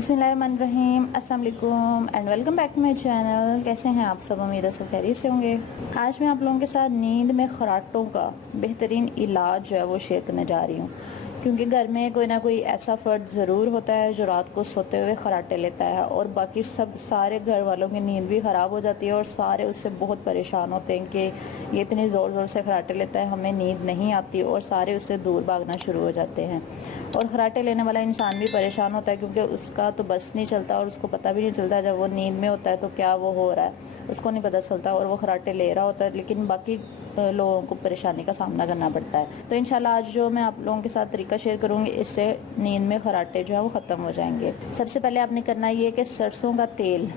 बिस्मिल्लाहिर्रहमानिर्रहीम, अस्सलाम वालेकुम and welcome back to my channel. कैसे हैं आप सब? उम्मीद है सब खैरियत से होंगे। आज मैं आप लोगों के साथ नींद में खराटों का बेहतरीन इलाज जो है वो शेयर करने जा रही हूँ, क्योंकि घर में कोई ना कोई ऐसा फ़र्द ज़रूर होता है जो रात को सोते हुए खराटे लेता है और बाकी सब सारे घर वालों की नींद भी ख़राब हो जाती है और सारे उससे बहुत परेशान होते हैं कि ये इतनी ज़ोर ज़ोर से खराटे लेता है, हमें नींद नहीं आती और सारे उससे दूर भागना शुरू हो जाते हैं। और खराटे लेने वाला इंसान भी परेशान होता है क्योंकि उसका तो बस नहीं चलता और उसको पता भी नहीं चलता जब वो नींद में होता है तो क्या वो हो रहा है, उसको नहीं पता चलता और वो खराटे ले रहा होता है, लेकिन बाकी लोगों को परेशानी का सामना करना पड़ता है। तो इंशाल्लाह आज जो मैं आप लोगों के साथ तरीका शेयर करूँगी, इससे नींद में खराटे जो है वो ख़त्म हो जाएंगे। सबसे पहले आपने करना ये कि सरसों का तेल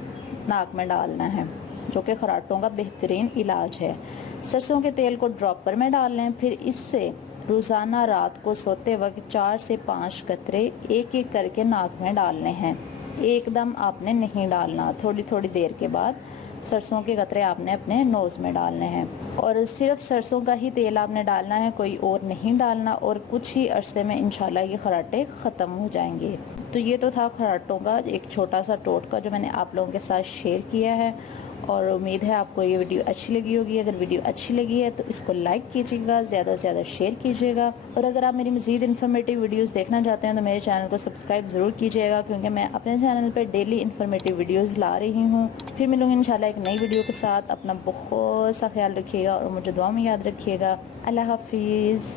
नाक में डालना है, जो कि खराटों का बेहतरीन इलाज है। सरसों के तेल को ड्रॉपर में डाल लें, फिर इससे रोज़ाना रात को सोते वक्त 4 से 5 कतरे एक एक करके नाक में डालने हैं। एकदम आपने नहीं डालना, थोड़ी थोड़ी देर के बाद सरसों के कतरे आपने अपने नोज़ में डालने हैं और सिर्फ सरसों का ही तेल आपने डालना है, कोई और नहीं डालना और कुछ ही अरसे में इंशाल्लाह ये खराटे ख़त्म हो जाएंगे। तो ये तो था खराटों का एक छोटा सा टोटका जो मैंने आप लोगों के साथ शेयर किया है और उम्मीद है आपको ये वीडियो अच्छी लगी होगी। अगर वीडियो अच्छी लगी है तो इसको लाइक कीजिएगा, ज़्यादा से ज़्यादा शेयर कीजिएगा और अगर आप मेरी मज़ीद इन्फॉर्मेटिव वीडियोस देखना चाहते हैं तो मेरे चैनल को सब्सक्राइब ज़रूर कीजिएगा, क्योंकि मैं अपने चैनल पर डेली इन्फॉर्मेटिव वीडियोज़ ला रही हूँ। फिर मिलूँगी इंशाल्लाह एक नई वीडियो के साथ। अपना बहुत सा ख्याल रखिएगा और मुझे दुआ में याद रखिएगा। अल्लाह हाफिज़।